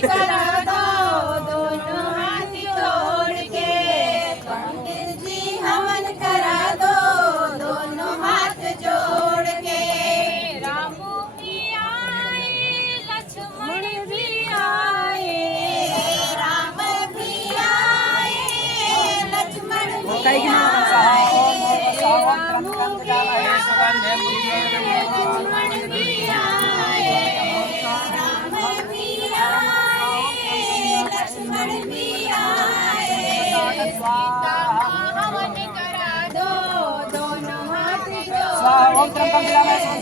करा दो दोनों हाथ जोड़ के। पंडित जी हवन करा दो दोनों हाथ जोड़ के। राम भी आए लक्ष्मण भी आए, राम भी आए लक्ष्मण भी आए। लक्ष्मण भी आए, राम भी आए, लक्ष्मण भी आए। सीता का हवन करा दो दोनों हाथ जोड़ के।